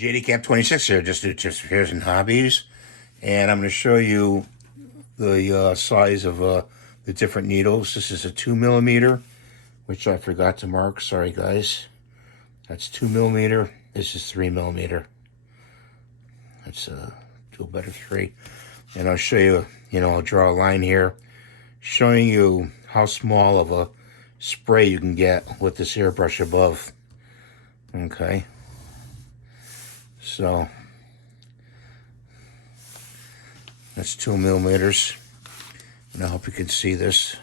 JD Camp 26 here, just repairs and hobbies, and I'm going to show you the size of the different needles. This is a 2mm, which I forgot to mark. Sorry, guys. That's 2mm. This is 3mm. Let's do a better 3. And I'll show you. I'll draw a line here, showing you how small of a spray you can get with this airbrush above. Okay. So that's 2mm, and I hope you can see this.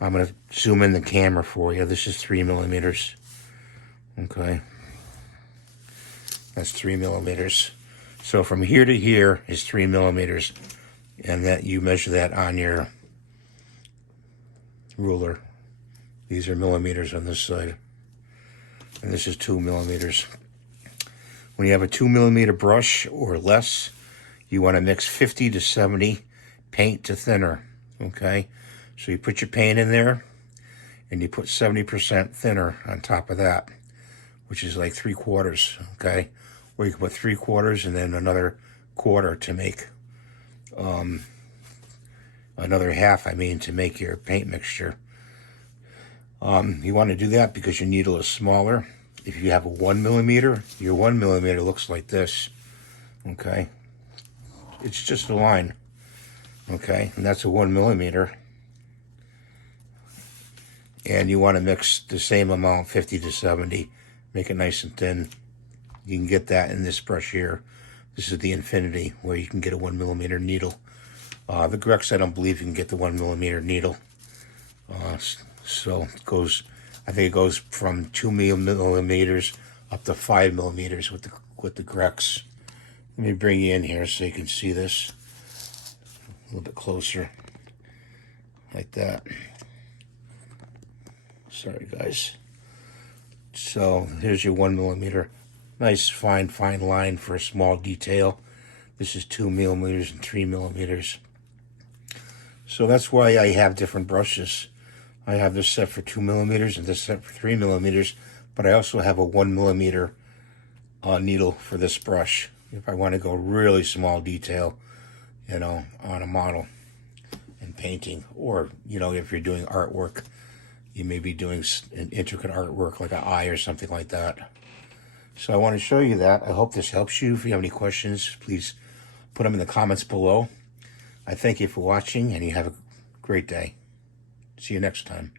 I'm going to zoom in the camera for you. This is 3mm. Okay, that's 3mm. So from here to here is 3mm, and that you measure that on your ruler. These are millimeters on this side, and this is 2mm. When you have a 2mm brush or less, you want to mix 50 to 70 paint to thinner, okay? So you put your paint in there, and you put 70% thinner on top of that, which is like 3/4, okay? Or you can put 3/4 and then another quarter to make, another half, to make your paint mixture. You want to do that because your needle is smaller. If you have a 1mm, your 1mm looks like this, okay? It's just a line, okay? And that's a 1mm. And you want to mix the same amount, 50 to 70, make it nice and thin. You can get that in this brush here. This is the Infinity, where you can get a 1mm needle. The Grex, I don't believe you can get the 1mm needle. So it goes, I think it goes from 2mm up to 5mm with the Grex. Let me bring you in here so you can see this a little bit closer, like that. Sorry, guys. So here's your 1mm. Nice fine line for a small detail. This is 2mm and 3mm. So that's why I have different brushes. I have this set for 2mm and this set for 3mm, but I also have a 1mm needle for this brush if I want to go really small detail, on a model and painting, or if you're doing artwork, you may be doing an intricate artwork like an eye or something like that. So I want to show you that. I hope this helps you. If you have any questions, please put them in the comments below. I thank you for watching, and you have a great day. See you next time.